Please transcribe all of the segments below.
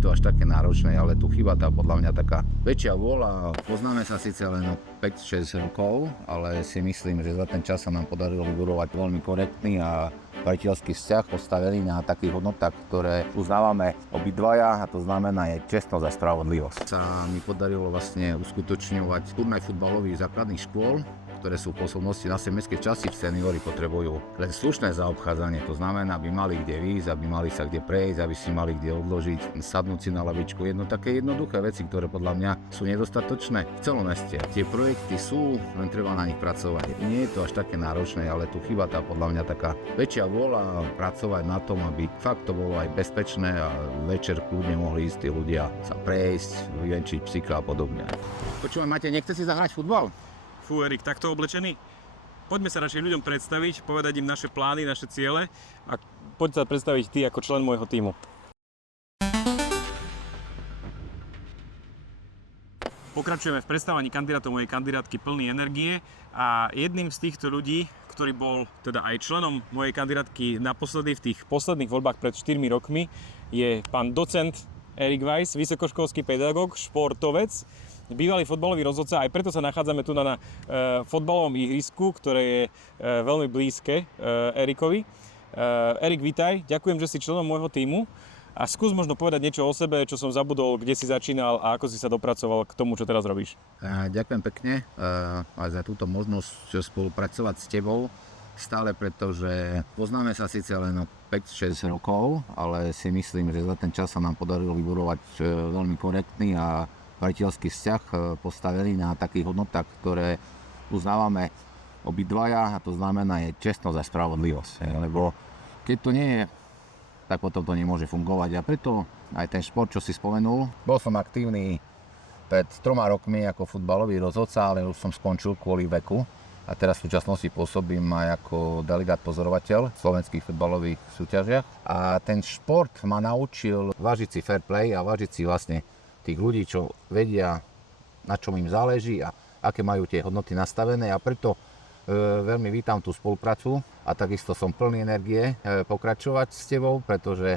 je to až také náročné, ale tu chýba tá podľa mňa taká väčšia vôľa. Poznáme sa síce len 5-6 rokov, ale si myslím, že za ten čas sa nám podarilo vybudovať veľmi korektný a priateľský vzťah postavený na takých hodnotách, ktoré uznávame obidvaja, a to znamená je čestnosť a spravodlivosť. Sa mi podarilo vlastne uskutočňovať turnaj futbalových základných škôl, ktoré sú v pôsobnosti našej mestskej časti. Seniori potrebujú len slušné zaobchádzanie, to znamená, aby mali kde výjsť, aby mali sa kde prejsť, aby si mali kde odložiť, sadnúť si na lavičku. Také jednoduché veci, ktoré podľa mňa sú nedostatočné v celom meste. Tie projekty sú, len treba na nich pracovať. Nie je to až také náročné, ale tu chýba tá podľa mňa taká väčšia vôľa pracovať na tom, aby fakt to bolo aj bezpečné a večer kľudne mohli ísť tí ľudia sa prejsť, vyvenčiť psíka a podobne. Počúvaj, Matej, nechce si zahrať futbal? Fú, Erik, takto oblečený? Poďme sa radšej ľuďom predstaviť, povedať im naše plány, naše ciele a poď sa predstaviť ty ako člen môjho tímu. Pokračujeme v predstavovaní kandidátov mojej kandidátky plný energie a jedným z týchto ľudí, ktorý bol teda aj členom mojej kandidátky naposledy v tých posledných voľbách pred 4 rokmi, je pán docent Erik Weiss, vysokoškolský pedagóg, športovec, bývalý fotbalový rozhodca, aj preto sa nachádzame tu na fotbalovom ihrisku, ktoré je veľmi blízke Erikovi. Erik, vítaj, ďakujem, že si členom môjho tímu a skús možno povedať niečo o sebe, čo som zabudol, kde si začínal a ako si sa dopracoval k tomu, čo teraz robíš. Ďakujem pekne aj za túto možnosť spolupracovať s tebou stále, pretože poznáme sa síce len 5-6 rokov, ale si myslím, že za ten čas sa nám podarilo vybudovať veľmi korektný a priateľský vzťah postavený na takých hodnotách, ktoré uznávame obidvaja, a to znamená je čestnosť a spravodlivosť. Lebo keď to nie je, tak potom to nemôže fungovať. A preto aj ten šport, čo si spomenul, bol som aktívny pred 3 rokmi ako futbalový rozhodca, ale už som skončil kvôli veku. A teraz v súčasnosti pôsobím aj ako delegát pozorovateľ v slovenských futbalových súťažiach. A ten šport ma naučil vážiť si fair play a vážiť si vlastne tých ľudí, čo vedia, na čom im záleží a aké majú tie hodnoty nastavené, a preto veľmi vítam tú spoluprácu a takisto som plný energie pokračovať s tebou, pretože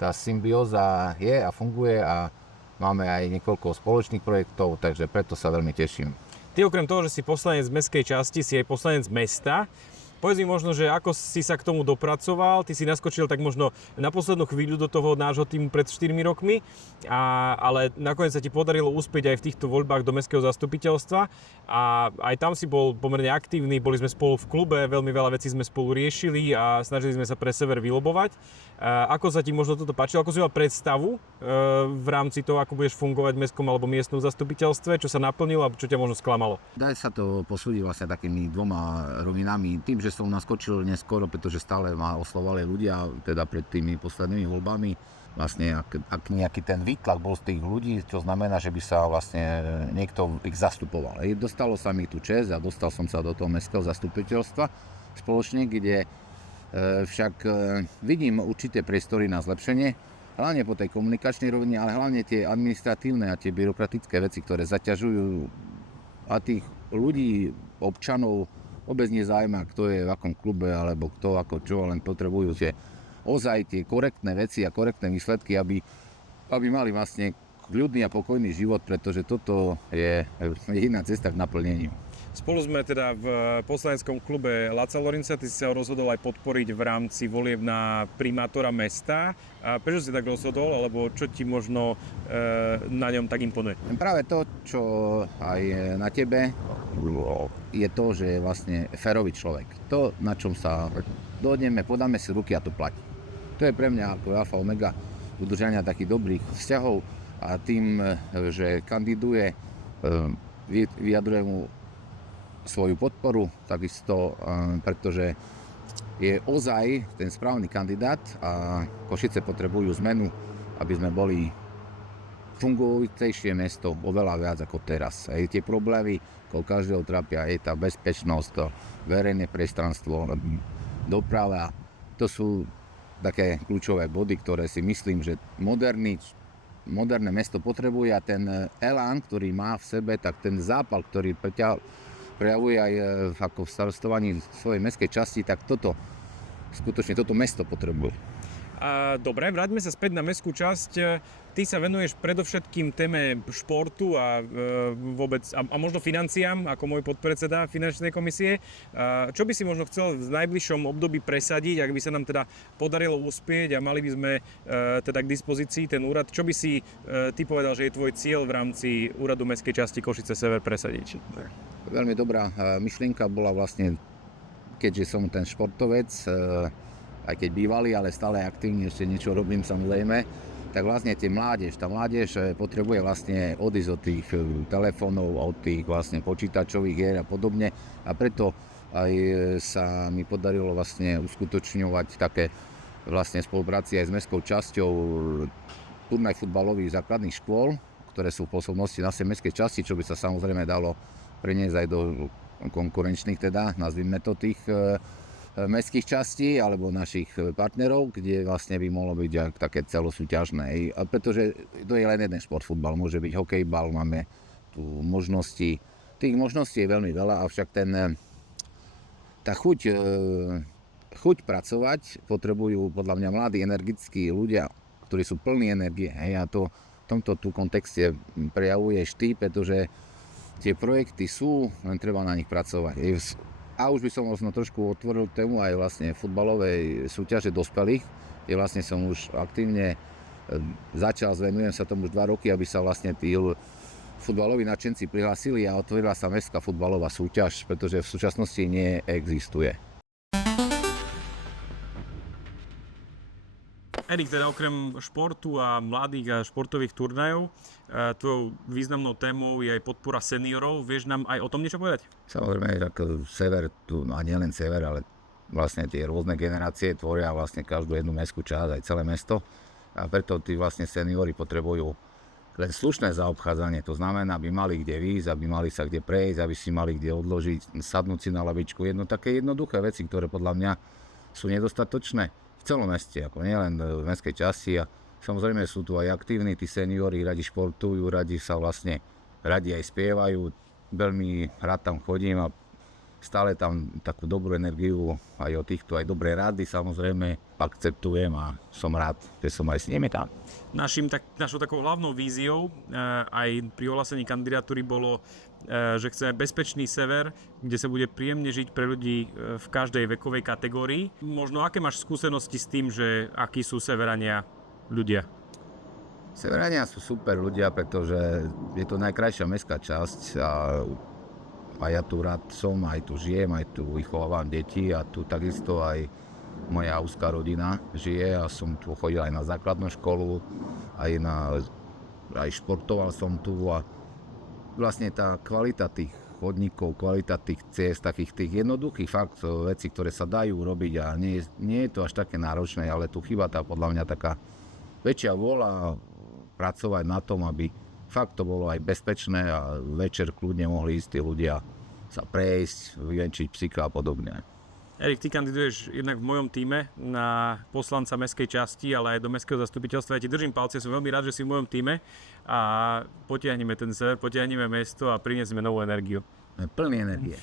tá symbióza je a funguje a máme aj niekoľko spoločných projektov, takže preto sa veľmi teším. Ty okrem toho, že si poslanec mestskej časti, si aj poslanec mesta. Povedz mi možno, že ako si sa k tomu dopracoval, ty si naskočil tak možno na poslednú chvíľu do toho nášho týmu pred 4 rokmi, ale nakoniec sa ti podarilo uspieť aj v týchto voľbách do mestského zastupiteľstva a aj tam si bol pomerne aktívny, boli sme spolu v klube, veľmi veľa vecí sme spolu riešili a snažili sme sa pre sever vylobovať. Ako sa ti možno toto páčilo, ako si mal predstavu v rámci toho, ako budeš fungovať v mestskom alebo miestnom zastupiteľstve, čo sa naplnilo a čo ťa možno sklamalo? Dá sa to posúdiť vlastne takými 2 rovinami. Tým, že som naskočil neskoro, pretože stále ma oslovali ľudia, teda pred tými poslednými voľbami. Vlastne ak nejaký ten výtlak bol z tých ľudí, čo znamená, že by sa vlastne niekto ich zastupoval. Dostalo sa mi tu česť a dostal som sa do toho mestského zastupiteľstva spoločne, kde však vidím určité priestory na zlepšenie, hlavne po tej komunikačnej rovine, ale hlavne tie administratívne a tie byrokratické veci, ktoré zaťažujú a tých ľudí, občanov vôbec nezaujíma, kto je v akom klube alebo kto ako čo, len potrebujú ozaj tie korektné veci a korektné výsledky, aby mali vlastne kľudný a pokojný život, pretože toto je jediná cesta k naplneniu. Spolu sme teda v poslaneckom klube Laca Lorinca, ty si sa rozhodol aj podporiť v rámci volieb na primátora mesta. A prečo si tak rozhodol, alebo čo ti možno na ňom tak imponuje? Práve to, čo aj na tebe, je to, že je vlastne férový človek. To, na čom sa dohodneme, podáme si ruky a to platí. To je pre mňa ako alfa omega udržania takých dobrých vzťahov a tým, že kandiduje, vyjadruje mu svoju podporu, takisto, pretože je ozaj ten správny kandidát a Košice potrebujú zmenu, aby sme boli fungujúcejšie mesto oveľa viac ako teraz. Aj tie problémy, ako každého trápia, je tá bezpečnosť, to verejné priestranstvo, doprava. To sú také kľúčové body, ktoré si myslím, že moderné mesto potrebuje a ten elán, ktorý má v sebe, tak ten zápal, ktorý prejavuje aj ako v starostovaní svojej mestskej časti, tak skutočne toto mesto potrebuje. Dobre, vráťme sa späť na mestskú časť. Ty sa venuješ predovšetkým téme športu a vôbec a možno financiám, ako môj podpredseda finančnej komisie. Čo by si možno chcel v najbližšom období presadiť, ak by sa nám teda podarilo uspieť a mali by sme teda k dispozícii ten úrad? Čo by si ty povedal, že je tvoj cieľ v rámci úradu mestskej časti Košice Sever presadiť? Veľmi dobrá myšlienka bola vlastne, keďže som ten športovec, aj keď bývalý, ale stále aktívne, ešte niečo robím samozrejme, tak vlastne tá mládež potrebuje vlastne odísť od tých telefónov, od tých vlastne počítačových hier a podobne, a preto aj sa mi podarilo vlastne uskutočňovať také vlastne spolupráci aj s mestskou časťou turnaj futbalových základných škôl, ktoré sú v pôsobnosti našej mestskej časti, čo by sa samozrejme dalo preniesť aj do konkurenčných, teda nazvime to tých mestských častí alebo našich partnerov, kde vlastne by mohlo byť také celosúťažné. A pretože to je len jeden šport, futbal, môže byť hokejbal, máme tu možnosti. Tých možností je veľmi veľa, avšak tá chuť pracovať potrebujú podľa mňa mladí, energickí ľudia, ktorí sú plní energie. Hej, a to v tomto tu kontexte prejavuješ ty, pretože tie projekty sú, len treba na nich pracovať. A už by som možno trošku otvoril tému aj vlastne futbalovej súťaže dospelých, kde vlastne som už aktívne začal, venujem sa tomu už 2 roky, aby sa vlastne tí futbaloví nadšenci prihlásili a otvorila sa mestská futbalová súťaž, pretože v súčasnosti neexistuje. Erik, teda okrem športu a mladých a športových turnajov, tvojou významnou témou je aj podpora seniorov. Vieš nám aj o tom niečo povedať? Samozrejme, tak sever, a nielen sever, ale vlastne tie rôzne generácie tvoria vlastne každú jednu mestskú časť, aj celé mesto. A preto tí vlastne seniori potrebujú len slušné zaobchádzanie. To znamená, aby mali kde výjsť, aby mali sa kde prejsť, aby si mali kde odložiť, sadnúť si na lavičku. Také jednoduché veci, ktoré podľa mňa sú nedostatočné v celom meste, ako nielen v mestskej časti. A samozrejme sú tu aj aktívni tí seniori, radi športujú, radi aj spievajú. Veľmi rád tam chodím a stále tam takú dobrú energiu aj o týchto, aj dobré rady samozrejme akceptujem a som rád, že som aj s nimi tam. Našou takou hlavnou víziou aj pri ohlásení kandidatúry bolo, že chceme bezpečný sever, kde sa bude príjemne žiť pre ľudí v každej vekovej kategórii. Možno aké máš skúsenosti s tým, že akí sú severania ľudia? Severania sú super ľudia, pretože je to najkrajšia mestská časť a ja tu rád som, aj tu žijem, aj tu vychovávam deti a tu takisto aj moja úzká rodina žije a som tu chodil aj na základnú školu, aj športoval som tu a vlastne tá kvalita tých chodníkov, kvalita tých ciest, takých tých jednoduchých fakt vecí, ktoré sa dajú robiť a nie je to až také náročné, ale tu chýba tá podľa mňa taká väčšia vôľa pracovať na tom, aby fakt to bolo aj bezpečné a večer kľudne mohli ísť tí ľudia sa prejsť, vyvenčiť psíka a podobne. Erik, ty kandiduješ jednak v mojom týme na poslanca mestskej časti, ale aj do mestského zastupiteľstva. Ja ti držím palce, som veľmi rád, že si v mojom týme a potiahneme ten sever, potiahneme mesto a priniesme novú energiu. Plný energie.